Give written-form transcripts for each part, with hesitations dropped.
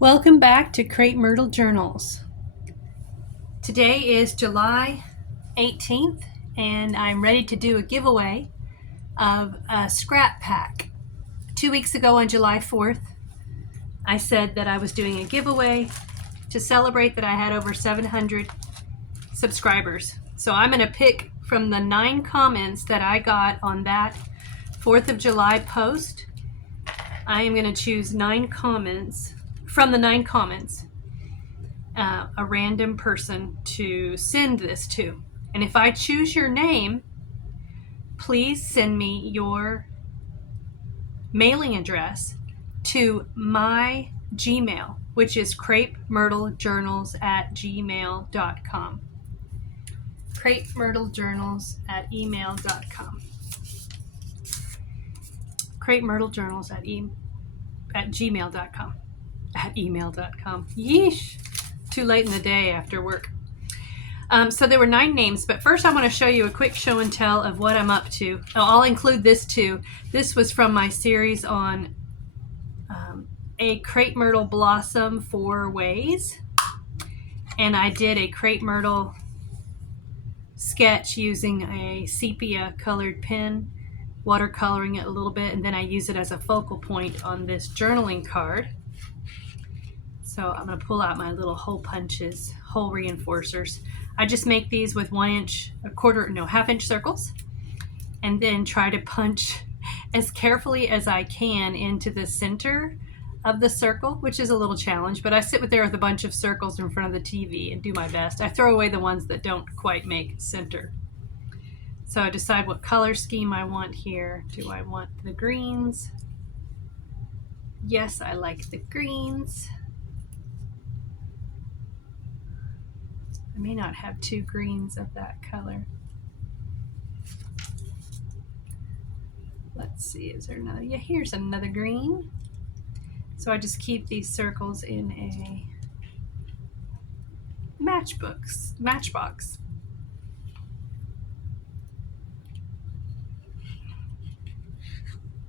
Welcome back to Crepe Myrtle Journals. Today is July 18th, and I'm ready to do a giveaway of a scrap pack. 2 weeks ago on July 4th, I said that I was doing a giveaway to celebrate that I had over 700 subscribers. So I'm going to pick from the 9 comments that I got on that 4th of July post. I am going to choose 9 comments. From the 9 comments, a random person to send this to. And if I choose your name, please send me your mailing address to my Gmail, which is crepemyrtlejournals@gmail.com. crepemyrtlejournals@email.com. crepemyrtlejournals@gmail.com. At email.com. Yeesh. Too late in the day after work. So there were 9 names, but first I want to show you a quick show and tell of what I'm up to. I'll include this too. This was from my series on a crepe myrtle blossom 4 ways. And I did a crepe myrtle sketch using a sepia colored pen, watercoloring it a little bit, and then I use it as a focal point on this journaling card. So I'm going to pull out my little hole punches, hole reinforcers. I just make these with 1-inch, half-inch circles, and then try to punch as carefully as I can into the center of the circle, which is a little challenge, but I sit there with a bunch of circles in front of the TV and do my best. I throw away the ones that don't quite make center. So I decide what color scheme I want here. Do I want the greens? Yes, I like the greens. I may not have 2 greens of that color. Let's see, is there another? Yeah, here's another green. So I just keep these circles in a matchbox.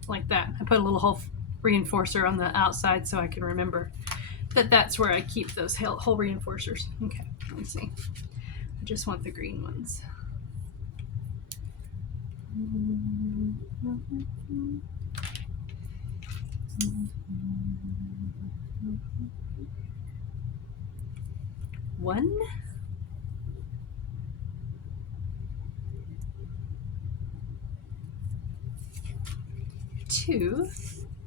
Like that. I put a little hole reinforcer on the outside so I can remember that that's where I keep those hole reinforcers. Okay, let's see. I just want the green ones. One. 2.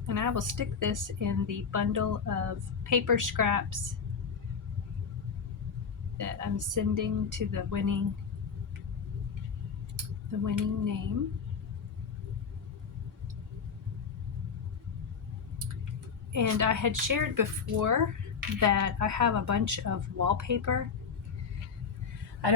And I will stick this in the bundle of paper scraps that I'm sending to the winning name. And I had shared before that I have a bunch of wallpaper. I'm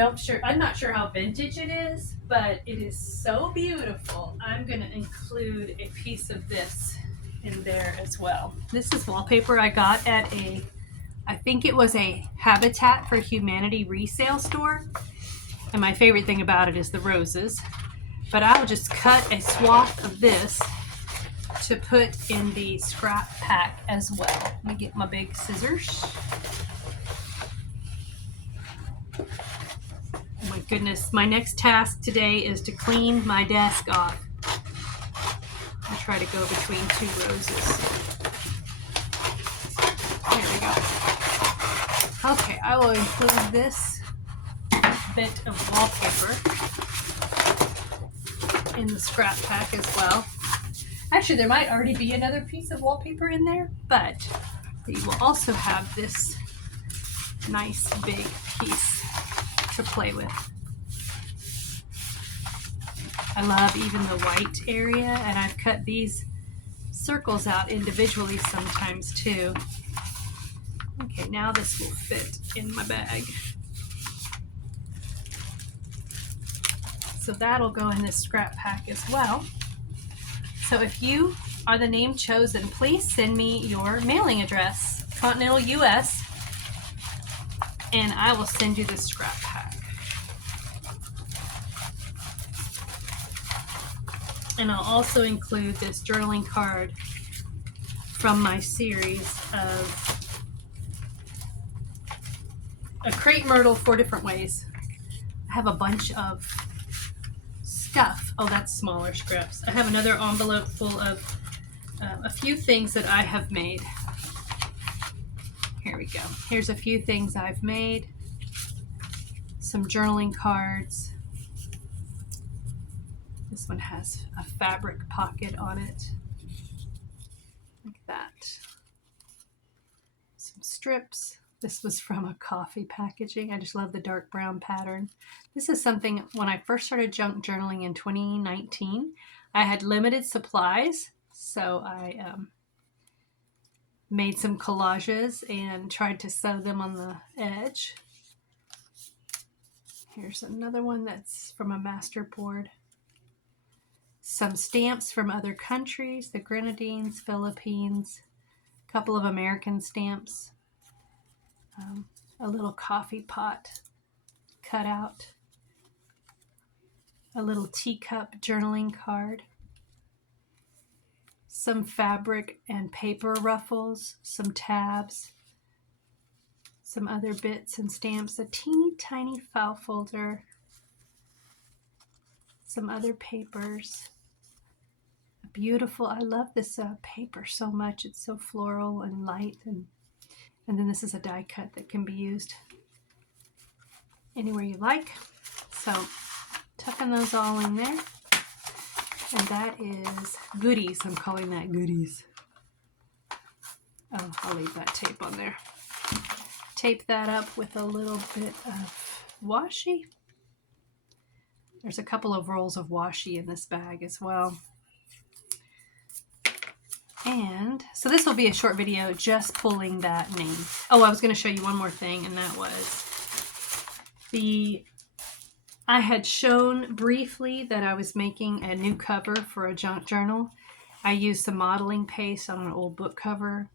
not sure how vintage it is, but it is so beautiful. I'm going to include a piece of this in there as well. This is wallpaper I got at I think it was a Habitat for Humanity resale store. And my favorite thing about it is the roses. But I will just cut a swath of this to put in the scrap pack as well. Let me get my big scissors. Oh my goodness, my next task today is to clean my desk off. I try to go between 2 roses. There we go. Okay, I will include this bit of wallpaper in the scrap pack as well. Actually, there might already be another piece of wallpaper in there, but you will also have this nice big piece to play with. I love even the white area, and I've cut these circles out individually sometimes too. Okay, now this will fit in my bag. So that'll go in this scrap pack as well. So if you are the name chosen, please send me your mailing address, Continental US, and I will send you this scrap pack. And I'll also include this journaling card from my series of a crepe myrtle 4 different ways. I have a bunch of stuff. Oh, that's smaller scraps. I have another envelope full of a few things that I have made. Here we go. Here's a few things I've made. Some journaling cards. This one has a fabric pocket on it, like that. Some strips. This was from a coffee packaging. I just love the dark brown pattern. This is something, when I first started junk journaling in 2019, I had limited supplies, so I made some collages and tried to sew them on the edge. Here's another one that's from a master board. Some stamps from other countries, the Grenadines, Philippines, a couple of American stamps, a little coffee pot cut out, a little teacup journaling card, some fabric and paper ruffles, some tabs, some other bits and stamps, a teeny tiny file folder, some other papers. Beautiful. I love this paper so much. It's so floral and light, and then this is a die cut that can be used anywhere you like. So tucking those all in there, and that is goodies. I'm calling that goodies. Oh, I'll leave that tape on there. Tape that up with a little bit of washi. There's a couple of rolls of washi in this bag as well. And so this will be a short video just pulling that name. Oh, I was going to show you one more thing, and that was I had shown briefly that I was making a new cover for a junk journal. I used some modeling paste on an old book cover,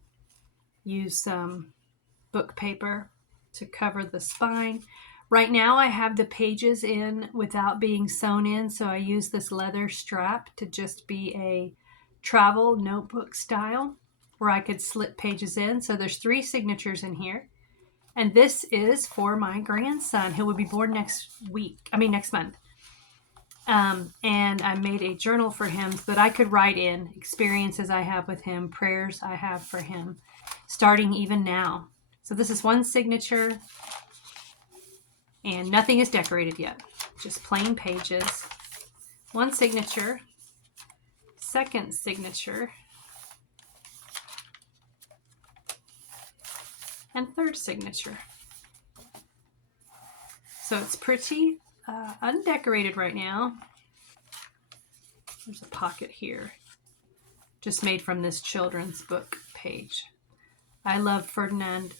used some book paper to cover the spine. Right now I have the pages in without being sewn in, so I use this leather strap to just be a travel notebook style where I could slip pages in. So there's 3 signatures in here. And this is for my grandson who will be born next month. And I made a journal for him so that I could write in experiences I have with him, prayers I have for him, starting even now. So this is one signature, and nothing is decorated yet. Just plain pages. One signature. Second signature, and third signature. So it's pretty undecorated right now. There's a pocket here, just made from this children's book page. I love Ferdinand,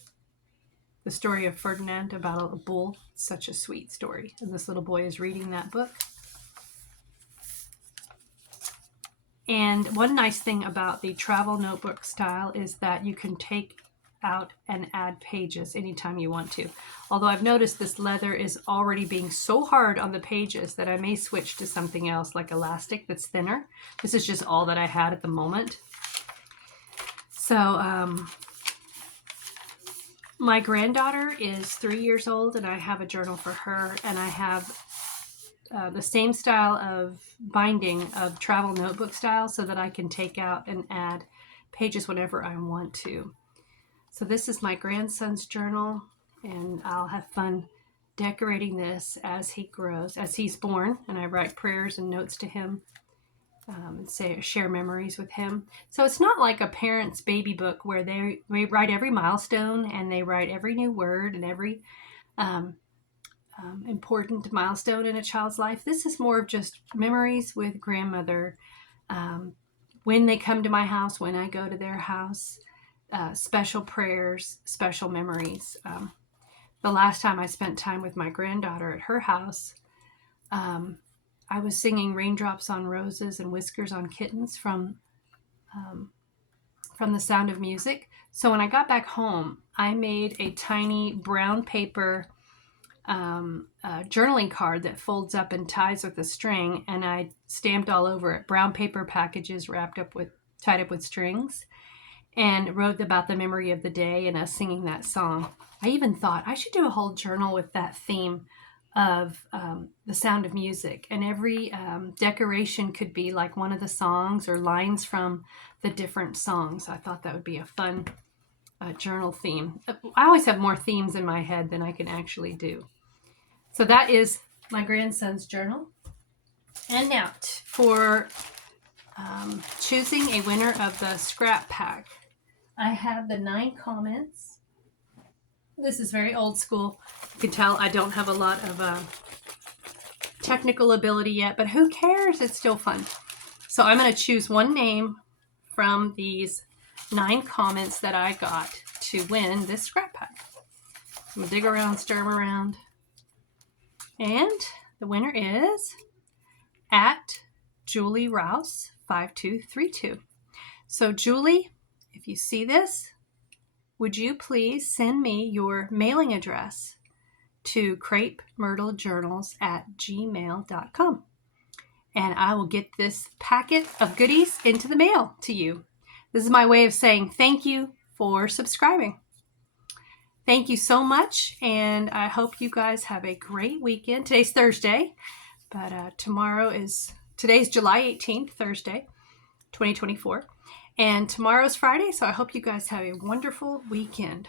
the story of Ferdinand about a bull. It's such a sweet story, and this little boy is reading that book. And one nice thing about the travel notebook style is that you can take out and add pages anytime you want to. Although I've noticed this leather is already being so hard on the pages that I may switch to something else like elastic that's thinner. This is just all that I had at the moment. So my granddaughter is 3 years old, and I have a journal for her, and I have the same style of binding of travel notebook style so that I can take out and add pages whenever I want to. So this is my grandson's journal, and I'll have fun decorating this as he grows, as he's born, and I write prayers and notes to him and share memories with him. So it's not like a parent's baby book where they write every milestone and they write every new word and every important milestone in a child's life. This is more of just memories with grandmother, when they come to my house, when I go to their house, special prayers, special memories. The last time I spent time with my granddaughter at her house, I was singing Raindrops on Roses and Whiskers on Kittens from The Sound of Music. So when I got back home, I made a tiny brown paper journaling card that folds up and ties with a string, and I stamped all over it brown paper packages tied up with strings. and wrote about the memory of the day and us singing that song. I even thought I should do a whole journal with that theme of the sound of music, and every decoration could be like one of the songs or lines from the different songs. I thought that would be a fun journal theme. I always have more themes in my head than I can actually do. So that is my grandson's journal. And now for choosing a winner of the scrap pack, I have the 9 comments. This is very old school. You can tell I don't have a lot of technical ability yet, but who cares? It's still fun. So I'm going to choose one name from these 9 comments that I got to win this scrap pack. I'm going to dig around, stir them around. And the winner is at Julie Rouse 5232. So Julie, if you see this, would you please send me your mailing address to crepemyrtlejournals@gmail.com, and I will get this packet of goodies into the mail to you. This is my way of saying thank you for subscribing. Thank you so much, and I hope you guys have a great weekend. Today's Thursday, but today's July 18th, Thursday, 2024. And tomorrow's Friday, so I hope you guys have a wonderful weekend.